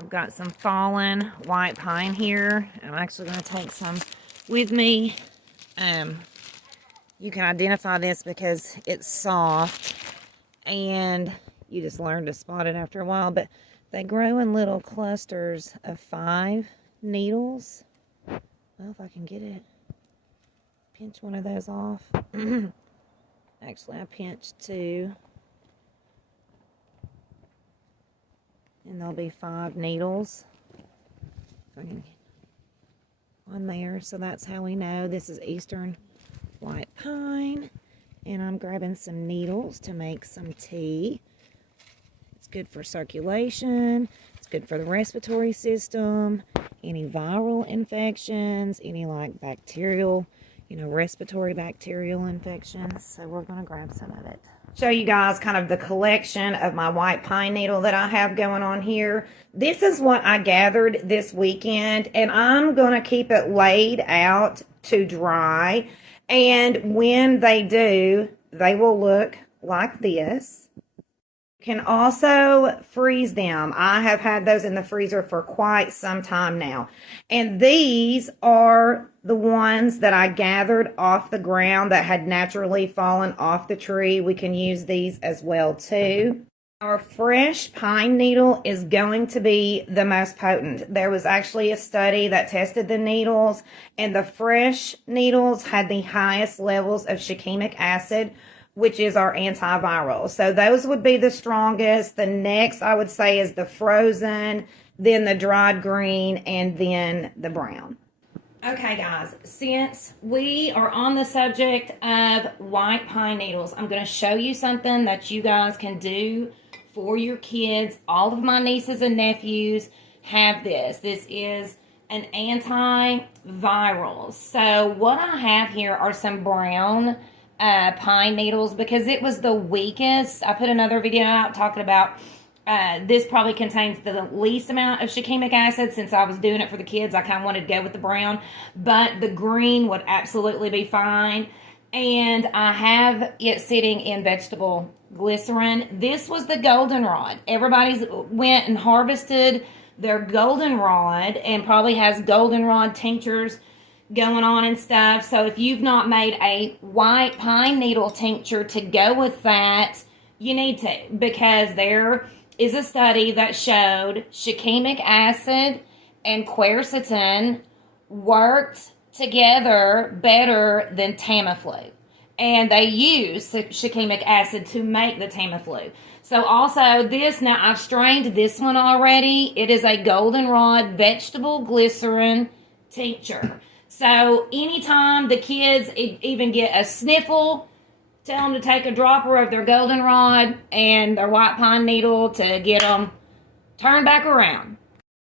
I've got some fallen white pine here. I'm actually going to take some with me. You can identify this because it's soft and you just learn to spot it after a while, but they grow in little clusters of 5 needles. Well, if I can get it, pinch one of those off. Actually, I pinched 2. And there'll be 5 needles. If I can get one there. So that's how we know this is eastern white pine. And I'm grabbing some needles to make some tea. It's good for circulation. It's good for the respiratory system. Any viral infections, any like bacterial, respiratory bacterial infections. So we're going to grab some of it. Show you guys kind of the collection of my white pine needle that I have going on here. This is what I gathered this weekend, and I'm going to keep it laid out to dry. And when they do, they will look like this. You can also freeze them. I have had those in the freezer for quite some time now. And these are the ones that I gathered off the ground that had naturally fallen off the tree. We can use these as well too. Our fresh pine needle is going to be the most potent. There was actually a study that tested the needles, and the fresh needles had the highest levels of shikimic acid, which is our antiviral. So those would be the strongest. The next I would say is the frozen, then the dried green, and then the brown. Okay, guys, since we are on the subject of white pine needles, I'm going to show you something that you guys can do for your kids. All of my nieces and nephews have this. This is an antiviral. So what I have here are some brown pine needles because it was the weakest. I put another video out talking about this probably contains the least amount of shikimic acid. Since I was doing it for the kids, I kind of wanted to go with the brown, but the green would absolutely be fine. And I have it sitting in vegetable glycerin. This was the goldenrod. Everybody's went and harvested their goldenrod and probably has goldenrod tinctures going on and stuff. So if you've not made a white pine needle tincture to go with that, you need to, because there is a study that showed shikimic acid and quercetin worked together better than Tamiflu. And they use shikimic acid to make the Tamiflu. So also this, now I've strained this one already. It is a goldenrod vegetable glycerin tincture. So anytime the kids even get a sniffle, tell them to take a dropper of their goldenrod and their white pine needle to get them turned back around.